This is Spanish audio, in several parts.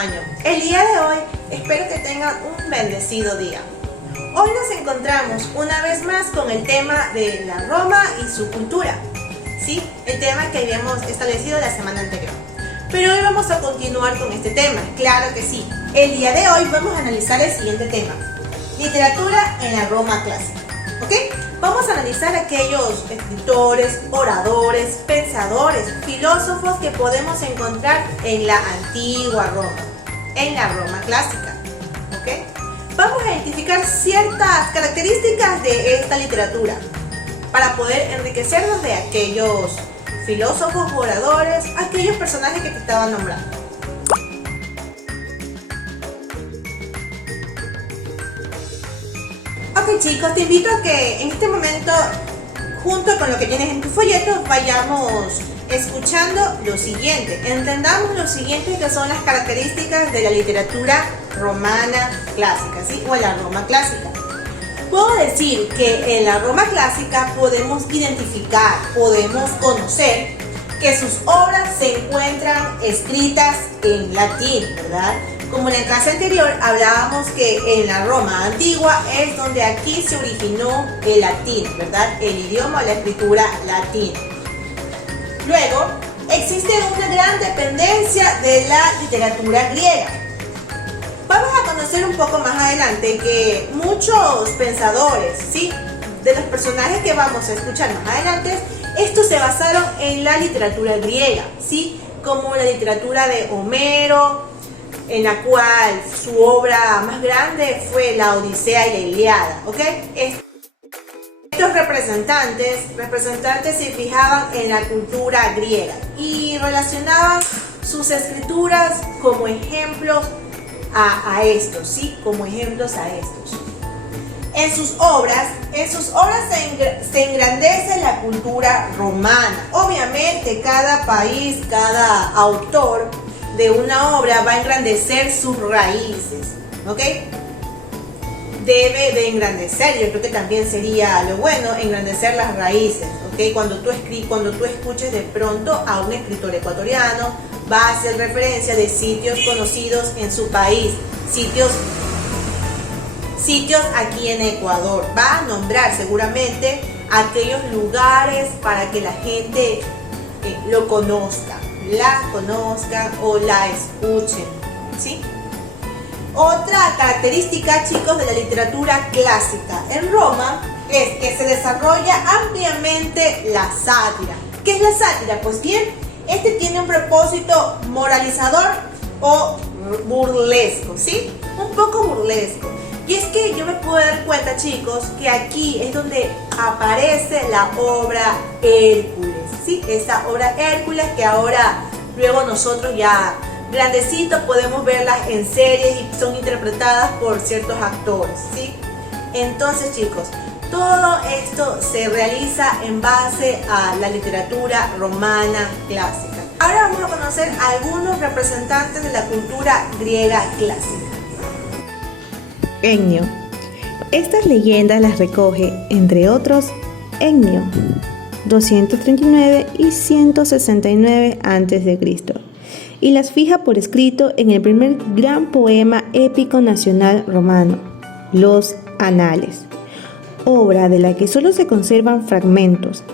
año. El día de hoy espero que tengan un bendecido día. Hoy nos encontramos una vez más con el tema de la Roma y su cultura, ¿sí? El tema que habíamos establecido la semana anterior. Pero hoy vamos a continuar con este tema, claro que sí. El día de hoy vamos a analizar el siguiente tema: literatura en la Roma clásica, ¿ok? Vamos a analizar aquellos escritores, oradores, pensadores, filósofos que podemos encontrar en la antigua Roma, en la Roma clásica, ¿ok? Vamos a identificar ciertas características de esta literatura para poder enriquecernos de aquellos filósofos, oradores, aquellos personajes que te estaba nombrando. Ok chicos, te invito a que en este momento, junto con lo que tienes en tu folleto, vayamos escuchando lo siguiente. Entendamos lo siguiente, que son las características de la literatura romana clásica, ¿sí? O en la Roma clásica. Puedo decir que en la Roma clásica podemos identificar, podemos conocer que sus obras se encuentran escritas en latín, ¿verdad? Como en el caso anterior hablábamos que en la Roma antigua es donde aquí se originó el latín, ¿verdad? El idioma o la escritura latina. Luego, existe una gran dependencia de la literatura griega. Vamos a conocer un poco más adelante que muchos pensadores, ¿sí?, de los personajes que vamos a escuchar más adelante, estos se basaron en la literatura griega, ¿sí?, como la literatura de Homero, en la cual su obra más grande fue la Odisea y la Ilíada, ¿ok? Estos representantes se fijaban en la cultura griega y relacionaban sus escrituras como ejemplos a estos, ¿sí? Como ejemplos a estos. En sus obras se engrandece la cultura romana. Obviamente cada país, cada autor de una obra va a engrandecer sus raíces, ¿ok? Debe de engrandecer, yo creo que también sería lo bueno, engrandecer las raíces, ¿ok? Cuando tú escuches de pronto a un escritor ecuatoriano, va a hacer referencia de sitios conocidos en su país, sitios aquí en Ecuador. Va a nombrar seguramente aquellos lugares para que la gente lo conozca, la conozcan o la escuchen, ¿sí? Otra característica, chicos, de la literatura clásica en Roma es que se desarrolla ampliamente la sátira. ¿Qué es la sátira? Pues bien, este tiene un propósito moralizador o burlesco, ¿sí? Un poco burlesco. Y es que yo me puedo dar cuenta, chicos, que aquí es donde aparece la obra Hércules, ¿sí? Esa obra Hércules que ahora, luego nosotros ya grandecitos podemos verlas en series y son interpretadas por ciertos actores, ¿sí? Entonces, chicos, todo esto se realiza en base a la literatura romana clásica. Ahora vamos a conocer a algunos representantes de la cultura griega clásica. Ennio. Estas leyendas las recoge, entre otros, Ennio, 239 y 169 a.C., y las fija por escrito en el primer gran poema épico nacional romano, los Anales, obra de la que solo se conservan fragmentos.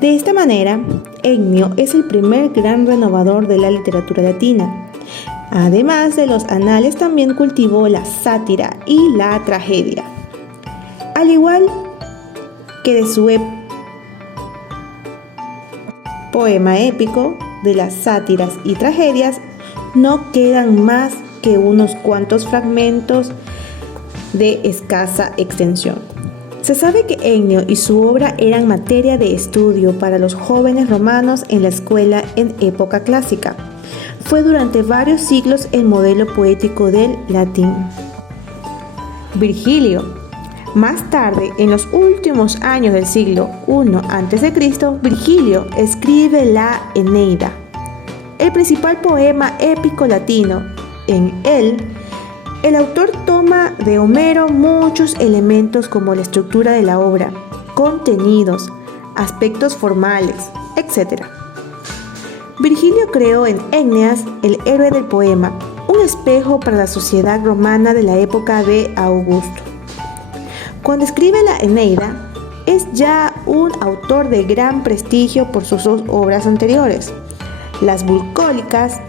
De esta manera, Ennio es el primer gran renovador de la literatura latina. Además de los anales, también cultivó la sátira y la tragedia. Al igual que de su poema épico, de las sátiras y tragedias, no quedan más que unos cuantos fragmentos de escasa extensión. Se sabe que Ennio y su obra eran materia de estudio para los jóvenes romanos en la escuela en época clásica. Fue durante varios siglos el modelo poético del latín. Virgilio. Más tarde, en los últimos años del siglo I a.C., Virgilio escribe la Eneida, el principal poema épico latino. En él, el autor toma de Homero muchos elementos como la estructura de la obra, contenidos, aspectos formales, etc. Virgilio creó en Eneas, el héroe del poema, un espejo para la sociedad romana de la época de Augusto. Cuando escribe la Eneida, es ya un autor de gran prestigio por sus dos obras anteriores. Las Bucólicas,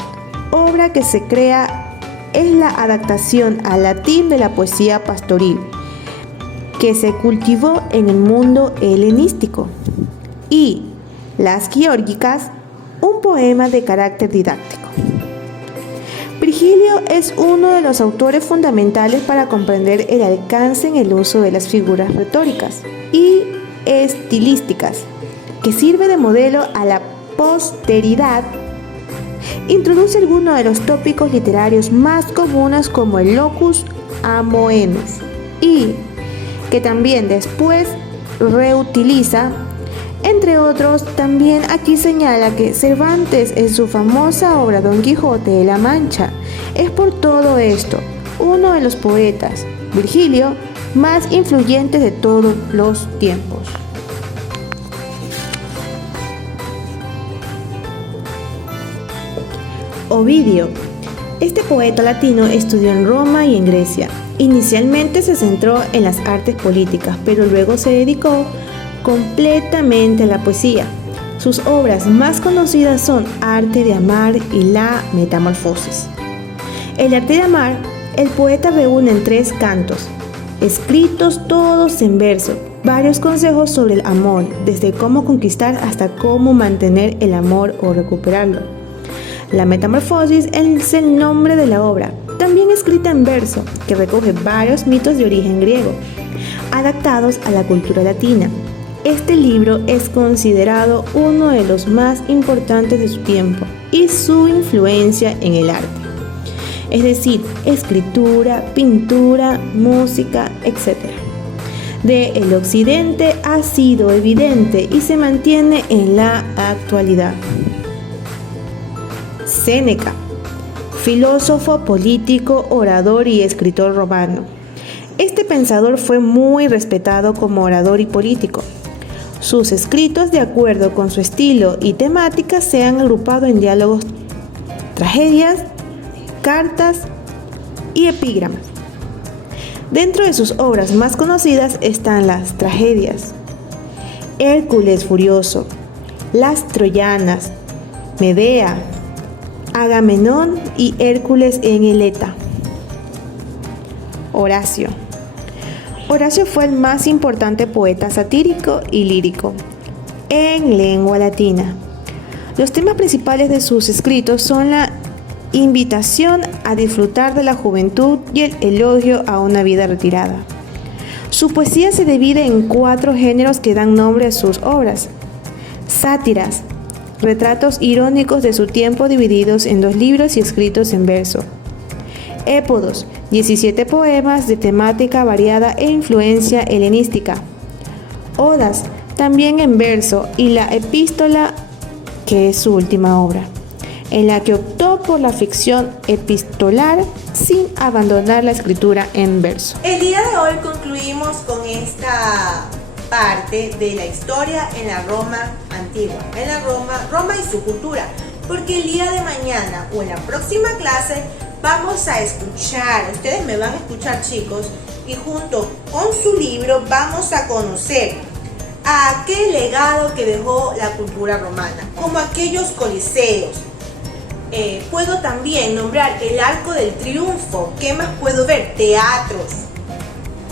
obra que se crea es la adaptación al latín de la poesía pastoril, que se cultivó en el mundo helenístico, y Las Geórgicas, un poema de carácter didáctico. Virgilio es uno de los autores fundamentales para comprender el alcance en el uso de las figuras retóricas y estilísticas, que sirve de modelo a la posteridad. Introduce algunos de los tópicos literarios más comunes como el locus amoenus, y que también después reutiliza. Entre otros, también aquí señala que Cervantes en su famosa obra Don Quijote de la Mancha es por todo esto uno de los poetas, Virgilio, más influyentes de todos los tiempos. Ovidio. Este poeta latino estudió en Roma y en Grecia. Inicialmente se centró en las artes políticas, pero luego se dedicó completamente a la poesía. Sus obras más conocidas son Arte de amar y La Metamorfosis. El Arte de amar, el poeta reúne en 3 cantos, escritos todos en verso, varios consejos sobre el amor, desde cómo conquistar hasta cómo mantener el amor o recuperarlo. La Metamorfosis es el nombre de la obra, también escrita en verso, que recoge varios mitos de origen griego, adaptados a la cultura latina. Este libro es considerado uno de los más importantes de su tiempo y su influencia en el arte, es decir, escritura, pintura, música, etc. del occidente ha sido evidente y se mantiene en la actualidad. Séneca, filósofo, político, orador y escritor romano. Este pensador fue muy respetado como orador y político. Sus escritos, de acuerdo con su estilo y temática, se han agrupado en diálogos, tragedias, cartas y epígramas. Dentro de sus obras más conocidas están las tragedias: Hércules furioso, Las Troyanas, Medea, Agamenón y Hércules en Eleta. Horacio. Horacio fue el más importante poeta satírico y lírico en lengua latina. Los temas principales de sus escritos son la invitación a disfrutar de la juventud y el elogio a una vida retirada. Su poesía se divide en 4 géneros que dan nombre a sus obras: sátiras, retratos irónicos de su tiempo divididos en 2 libros y escritos en verso; épodos, 17 poemas de temática variada e influencia helenística; odas, también en verso; y la epístola, que es su última obra, en la que optó por la ficción epistolar sin abandonar la escritura en verso. El día de hoy concluimos con esta parte de la historia en la Roma antigua, en la Roma y su cultura, porque el día de mañana o en la próxima clase vamos a escuchar, ustedes me van a escuchar, chicos, y junto con su libro vamos a conocer a aquel legado que dejó la cultura romana, como aquellos coliseos. Puedo también nombrar el Arco del Triunfo. ¿Qué más puedo ver? Teatros,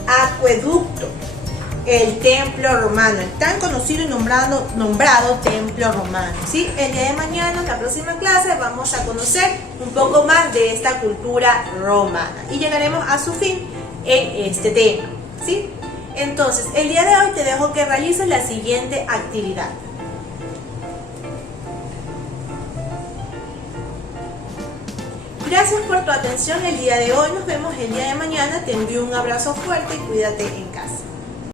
acueducto, el templo romano, el tan conocido y nombrado templo romano, ¿sí? El día de mañana, en la próxima clase, vamos a conocer un poco más de esta cultura romana y llegaremos a su fin en este tema, ¿sí? Entonces, el día de hoy te dejo que realices la siguiente actividad. Gracias por tu atención el día de hoy. Nos vemos el día de mañana. Te envío un abrazo fuerte y cuídate en casa.